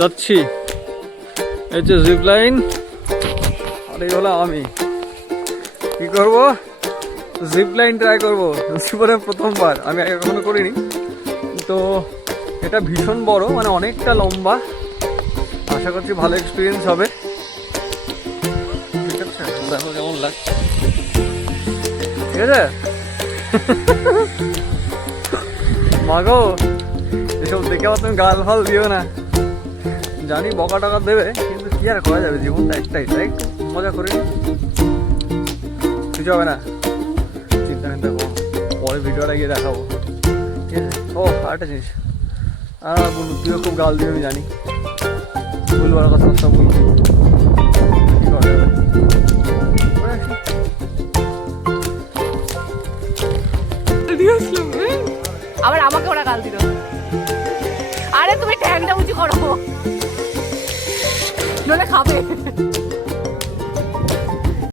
যাচ্ছি। এই যে জিপ লাইন, আর এই হলো আমি। কি করবো? জিপ লাইন ট্রাই করবো জীবনে প্রথমবার। আমি আগে কখনো করিনি। তো এটা ভীষণ বড়, মানে অনেকটা লম্বা। আশা করছি ভালো এক্সপিরিয়েন্স হবে। ঠিক আছে, দেখো কেমন লাগছে। ঠিক আছে মাগো, এসব দেখে আবার তুমি গাল ফাল দিও না। জানি বকা টকা দেবে, কিন্তু কি আর করা যাবে, জীবনটা একটাই, তাই মজা করে কিছু হবে না। চিন্তা চিন্তা করো, পরে ভিডিওটা গিয়ে দেখাবো। ঠিক আছে। ও আরেকটা জিনিস, বলবো তুইও খুব গাল দিবি আমি জানি, ভুলবার কথা সব বলবো। কি করা যাবে? আবার আমাকে ওরা গাল দিল। আরে তুমি ট্যাংটা উঁচু করো, নলে খাবে।